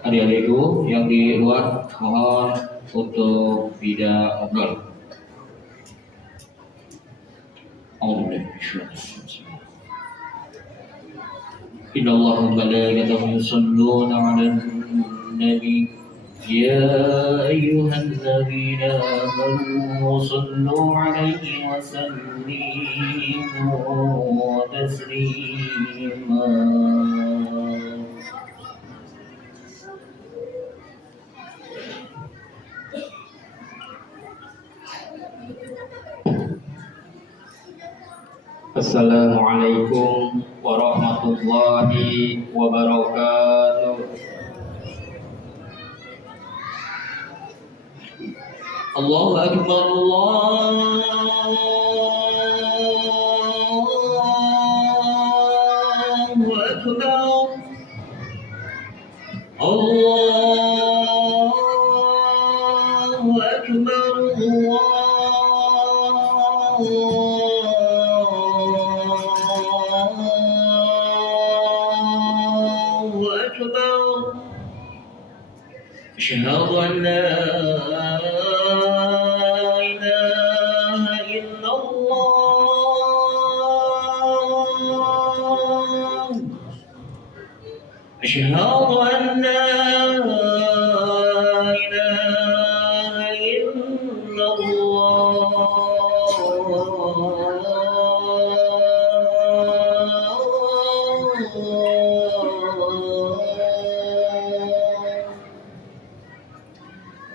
Adik-adikku yang di luar mohon untuk tidak ngobrol. Inna Allah wa malaikatahu yusalluna 'alan nabi ya ayyuhalladzina amanu sallu 'alaihi wa sallimu taslima. Assalamualaikum warahmatullahi wabarakatuh. Allahu Akbar, Allahu Akbar, Allahu Akbar, أشهد أن لا إله إلا الله أشهد أن لا إله إلا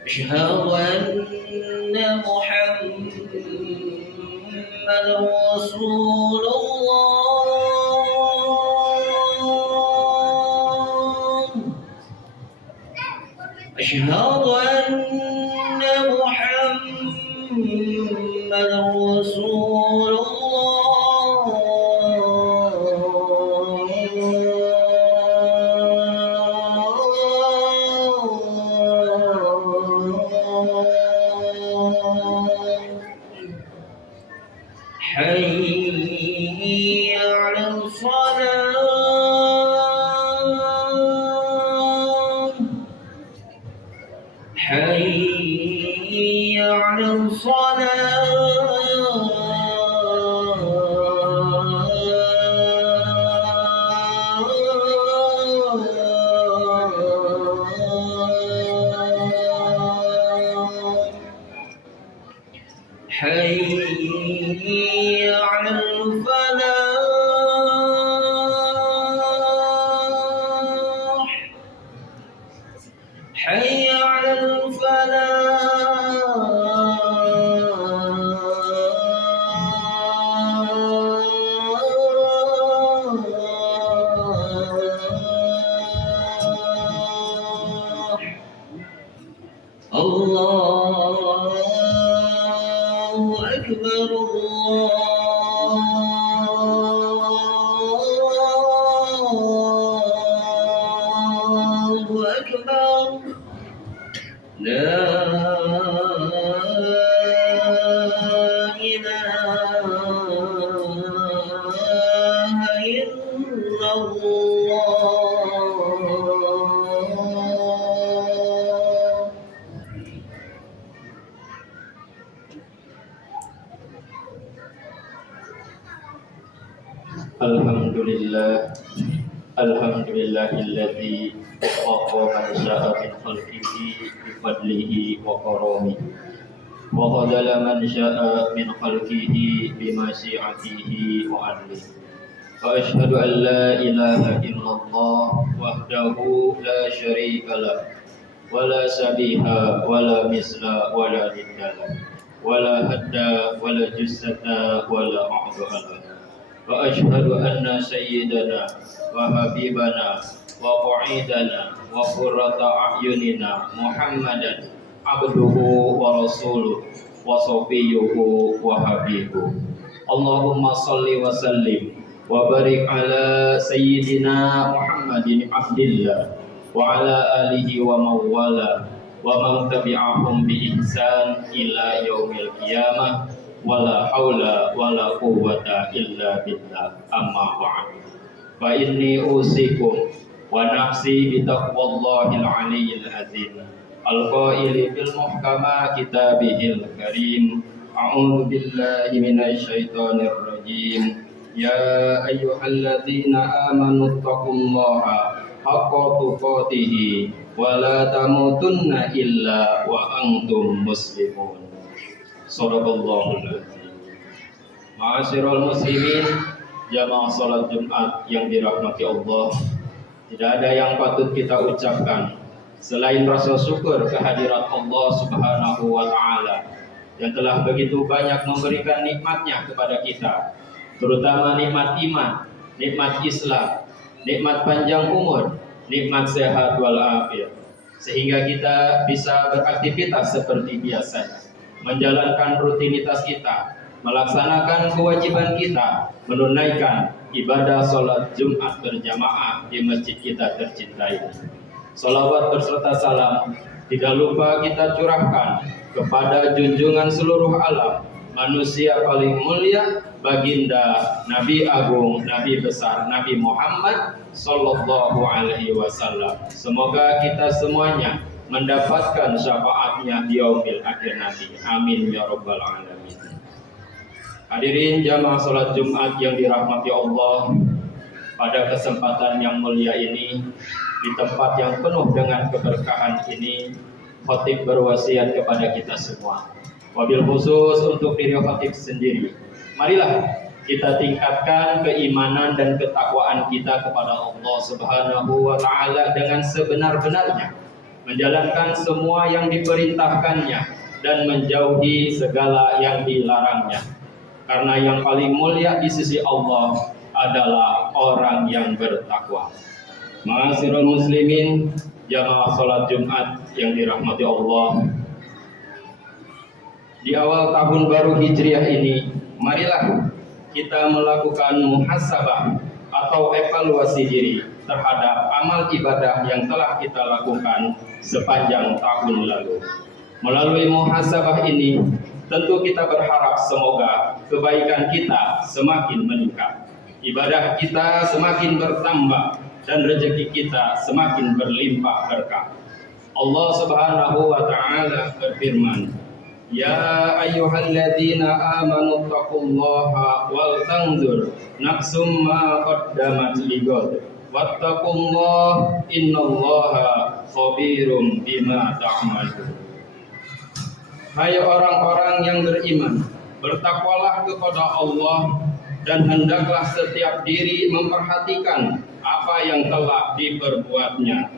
أشهد أن محمدا رسول الله أشهد أن محمدا رسول حي على الصلاة حي على حي على الفلاح حي على الفلاح الله أكبر الله أكبر لا إله إلا الله. Alhamdulillahilladzi waqa'a man sya'a min khalqihi bifadlihi wa karamihi wa qadala man sya'a min khalqihi bimasyiatihi wa adlihi wa ashhadu an la ilaha illallah wahdahu la syarika lah wa la sabiha wa la misla wa la niddalah wa la hadda wa la jussata wa la a'dala wa ashhadu anna sayyidana wa habibana wa qa'idana wa qurrata a'yunina Muhammadan abduhu wa rasuluh wa safiyuhu wa habibuh. Allahumma salli wa sallim wa barik ala sayyidina Muhammadin abdillah wa ala alihi wa mawwala wa man tabi'ahum bi ihsan ila yaumil qiyamah wala haula wala quwwata illa billah amma ba'd. fa inni usikum wa nafsi bi taqwallahil aliyyil azim al-qaili fil muhkama kitabihil karim a'udzu billahi minasy syaithanir rajim ya ayyuhalladzina amanu taqullaha haqqa tuqatih wa la tamutunna illa wa antum muslimun. Shadaqallahul azim. Ma'asyiral muslimin, jamaah salat Jumat yang dirahmati Allah, tidak ada yang patut kita ucapkan selain rasa syukur kehadirat Allah Subhanahu wa taala yang telah begitu banyak memberikan nikmatnya kepada kita, terutama nikmat iman, nikmat Islam, nikmat panjang umur, nikmat sehat walafiat, sehingga kita bisa beraktivitas seperti biasanya, menjalankan rutinitas kita, melaksanakan kewajiban kita, menunaikan ibadah sholat Jumat berjamaah di masjid kita tercinta ini. Salawat berserta salam tidak lupa kita curahkan kepada junjungan seluruh alam, manusia paling mulia, baginda Nabi Agung, Nabi besar, Nabi Muhammad Sallallahu Alaihi Wasallam. Semoga kita semuanya mendapatkan syafaatnya di yaumil akhir nanti. Amin ya rabbal alamin. Hadirin jamaah salat Jumat yang dirahmati Allah, pada kesempatan yang mulia ini, di tempat yang penuh dengan keberkahan ini, khatib berwasiat kepada kita semua, wabil khusus untuk diri khatib sendiri. Marilah kita tingkatkan keimanan dan ketakwaan kita kepada Allah Subhanahu wa taala dengan sebenar-benarnya, menjalankan semua yang diperintahkannya dan menjauhi segala yang dilarangnya. Karena yang paling mulia di sisi Allah adalah orang yang bertakwa. Ma'asyiral muslimin, jamaah salat Jumat yang dirahmati Allah, di awal tahun baru Hijriah ini, marilah kita melakukan muhasabah atau evaluasi diri terhadap amal ibadah yang telah kita lakukan sepanjang tahun lalu. Melalui muhasabah ini, tentu kita berharap semoga kebaikan kita semakin meningkat, ibadah kita semakin bertambah, dan rezeki kita semakin berlimpah berkah. Allah Subhanahu wa taala berfirman, ya ayyuhalladzina amanu taqullaha wal tanzur nafsum ma qaddamat lighad wattaqullaha innallaha khabirum bima ta'malun. Hai orang-orang yang beriman, bertakwalah kepada Allah dan hendaklah setiap diri memperhatikan apa yang telah diperbuatnya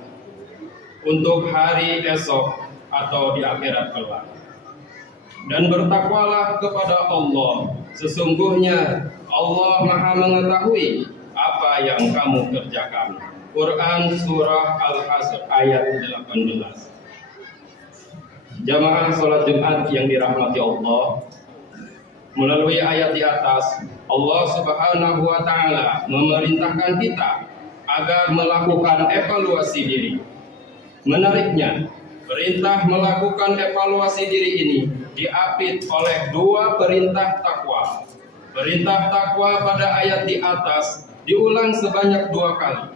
untuk hari esok atau di akhirat kelak. Dan bertakwalah kepada Allah, sesungguhnya Allah Maha mengetahui apa yang kamu kerjakan. Quran Surah Al-Hasr ayat 18. Jamaah salat Jumat yang dirahmati Allah, melalui ayat di atas, Allah Subhanahu wa taala memerintahkan kita agar melakukan evaluasi diri. Menariknya, perintah melakukan evaluasi diri ini diapit oleh dua perintah takwa. Perintah takwa pada ayat di atas diulang sebanyak 2 kali.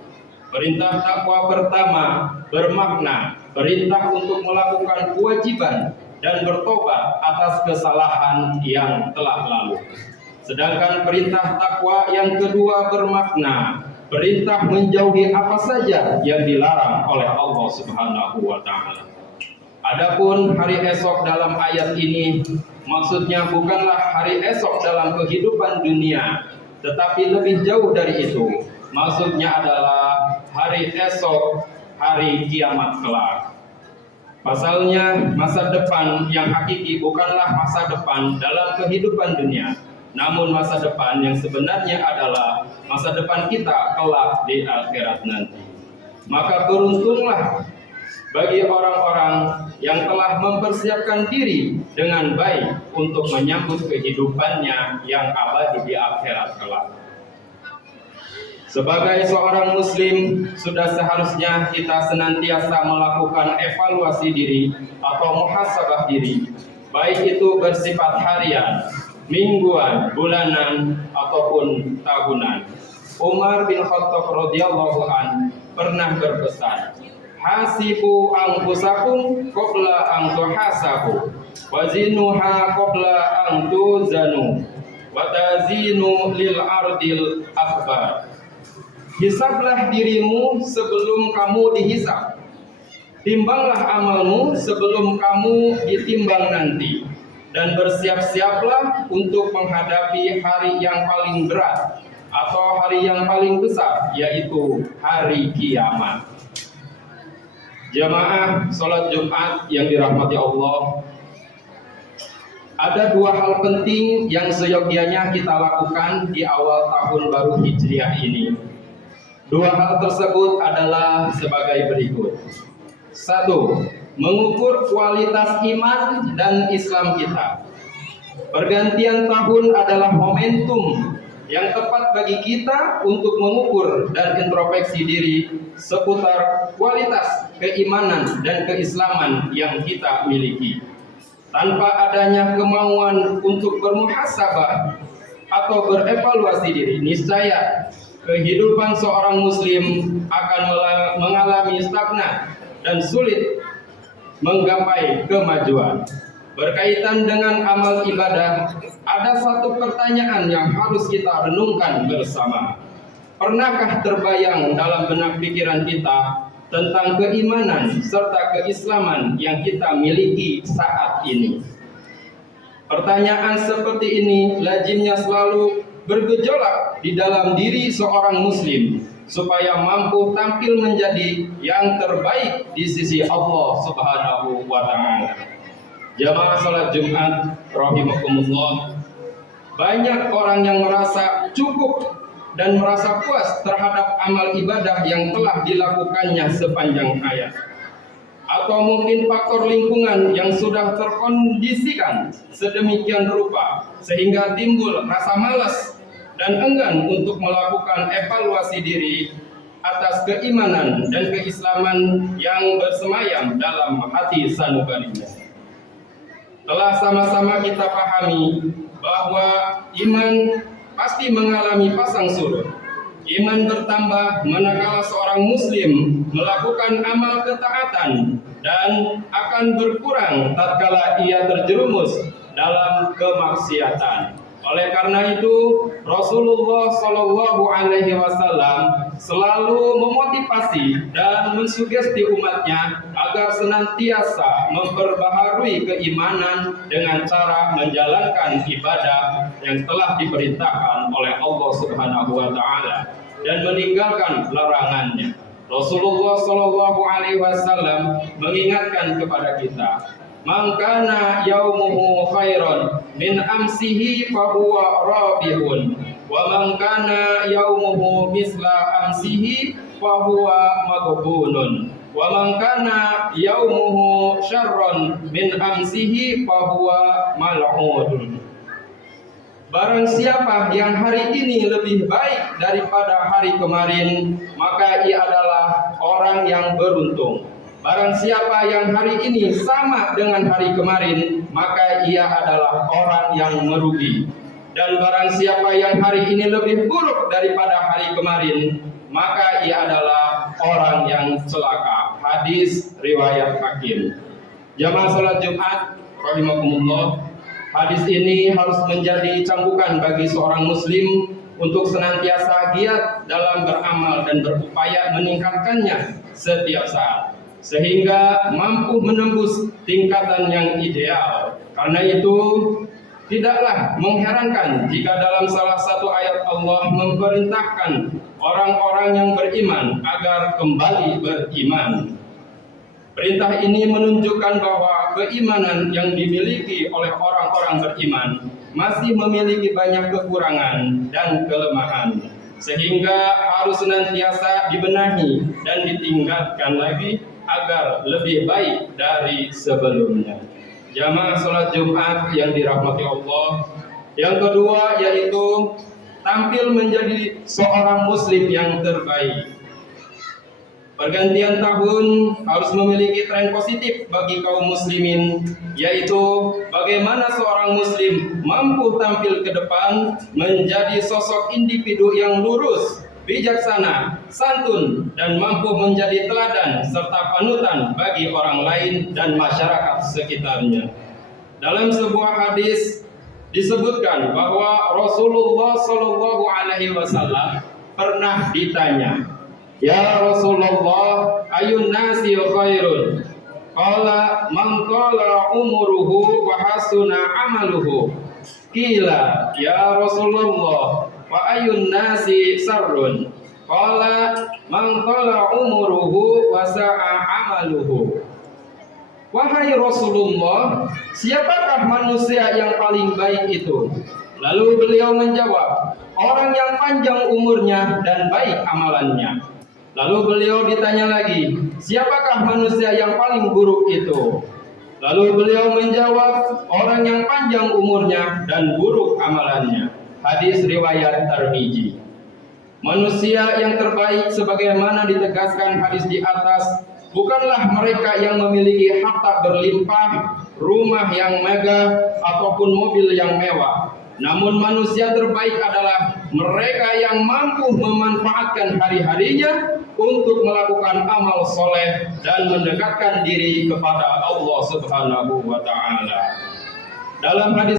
Perintah takwa pertama bermakna perintah untuk melakukan kewajiban dan bertobat atas kesalahan yang telah lalu. Sedangkan perintah takwa yang kedua bermakna perintah menjauhi apa saja yang dilarang oleh Allah Subhanahu wa taala. Adapun hari esok dalam ayat ini maksudnya bukanlah hari esok dalam kehidupan dunia, tetapi lebih jauh dari itu. Maksudnya adalah hari esok, hari kiamat kelak. Pasalnya, masa depan yang hakiki bukanlah masa depan dalam kehidupan dunia, namun masa depan yang sebenarnya adalah masa depan kita kelak di akhirat nanti. Maka beruntunglah bagi orang-orang yang telah mempersiapkan diri dengan baik untuk menyambut kehidupannya yang abadi di akhirat kelak. Sebagai seorang muslim, sudah seharusnya kita senantiasa melakukan evaluasi diri atau muhasabah diri, baik itu bersifat harian, mingguan, bulanan, ataupun tahunan, Umar bin Khattab radhiyallahu an pernah berpesan, hasibu anfusakum qabla an tuhasabu wazinuha qabla an tuzanu watazinu lil ardil akbar. Hisablah dirimu sebelum kamu dihisab, timbanglah amalmu sebelum kamu ditimbang nanti, dan bersiap-siaplah untuk menghadapi hari yang paling berat atau hari yang paling besar, yaitu hari kiamat. Jamaah sholat Jumat yang dirahmati Allah, ada dua hal penting yang seyogianya kita lakukan di awal tahun baru Hijriah ini. Dua hal tersebut adalah sebagai berikut. Satu, mengukur kualitas iman dan Islam kita. Pergantian tahun adalah momentum yang tepat bagi kita untuk mengukur dan introspeksi diri seputar kualitas keimanan dan keislaman yang kita miliki. Tanpa adanya kemauan untuk bermuhasabah atau berevaluasi diri, niscaya kehidupan seorang muslim akan mengalami stagnan dan sulit menggapai kemajuan. Berkaitan dengan amal ibadah, ada satu pertanyaan yang harus kita renungkan bersama. Pernahkah terbayang dalam benak pikiran kita tentang keimanan serta keislaman yang kita miliki saat ini? Pertanyaan seperti ini lazimnya selalu bergejolak di dalam diri seorang muslim supaya mampu tampil menjadi yang terbaik di sisi Allah Subhanahu wa taala. Jamaah salat Jumat rahimakumullah, banyak orang yang merasa cukup dan merasa puas terhadap amal ibadah yang telah dilakukannya sepanjang hayat. Atau mungkin faktor lingkungan yang sudah terkondisikan sedemikian rupa sehingga timbul rasa malas dan enggan untuk melakukan evaluasi diri atas keimanan dan keislaman yang bersemayam dalam hati sanubarinya. Telah sama-sama kita pahami bahwa iman pasti mengalami pasang surut. Iman bertambah manakala seorang muslim melakukan amal ketaatan dan akan berkurang tatkala ia terjerumus dalam kemaksiatan. Oleh karena itu, Rasulullah Shallallahu Alaihi Wasallam selalu memotivasi dan mensugesti umatnya agar senantiasa memperbaharui keimanan dengan cara menjalankan ibadah yang telah diperintahkan oleh Allah Subhanahu Wa Taala dan meninggalkan larangannya. Rasulullah Shallallahu Alaihi Wasallam mengingatkan kepada kita, man kana yaumuhu khairan min amsihi fahuwa rabihun wa man kana yaumuhu misla amsihi fahuwa maghbunun wa man kana yaumuhu syarran min amsihi fahuwa mal'udun. Barang siapa yang hari ini lebih baik daripada hari kemarin, maka ia adalah orang yang beruntung. Barang siapa yang hari ini sama dengan hari kemarin, maka ia adalah orang yang merugi. Dan barang siapa yang hari ini lebih buruk daripada hari kemarin, maka ia adalah orang yang celaka. Hadis riwayat Hakim. Jamaah salat Jumat rahimakumullah, hadis ini harus menjadi cambukan bagi seorang muslim untuk senantiasa giat dalam beramal dan berupaya meningkatkannya setiap saat, sehingga mampu menembus tingkatan yang ideal. Karena itu, tidaklah mengherankan jika dalam salah satu ayat Allah memerintahkan orang-orang yang beriman agar kembali beriman. Perintah ini menunjukkan bahwa keimanan yang dimiliki oleh orang-orang beriman masih memiliki banyak kekurangan dan kelemahan, sehingga harus senantiasa dibenahi dan ditingkatkan lagi agar lebih baik dari sebelumnya. Jamaah salat Jumat yang dirahmati Allah, yang kedua yaitu tampil menjadi seorang muslim yang terbaik. Pergantian tahun harus memiliki tren positif bagi kaum muslimin, yaitu bagaimana seorang muslim mampu tampil ke depan menjadi sosok individu yang lurus bijaksana, santun, dan mampu menjadi teladan serta panutan bagi orang lain dan masyarakat sekitarnya. Dalam sebuah hadis disebutkan bahwa Rasulullah Shallallahu Alaihi Wasallam pernah ditanya, "Ya Rasulullah, ayun nasi khairun?" Qala man qala umuruhu wa hasuna amaluhu. Qila ya Rasulullah wa ayun nasi sarrun. Qala man qala umuruhu wa sa'a amaluhu. Wahai Rasulullah, siapakah manusia yang paling baik itu? Lalu beliau menjawab, orang yang panjang umurnya dan baik amalannya. Lalu beliau ditanya lagi, siapakah manusia yang paling buruk itu? Lalu beliau menjawab, orang yang panjang umurnya dan buruk amalannya. Hadis riwayat Tirmizi. Manusia yang terbaik sebagaimana ditegaskan hadis di atas, bukanlah mereka yang memiliki harta berlimpah, rumah yang megah, ataupun mobil yang mewah. Namun manusia terbaik adalah mereka yang mampu memanfaatkan hari-harinya untuk melakukan amal soleh dan mendekatkan diri kepada Allah Subhanahu wa Ta'ala. Dalam hadis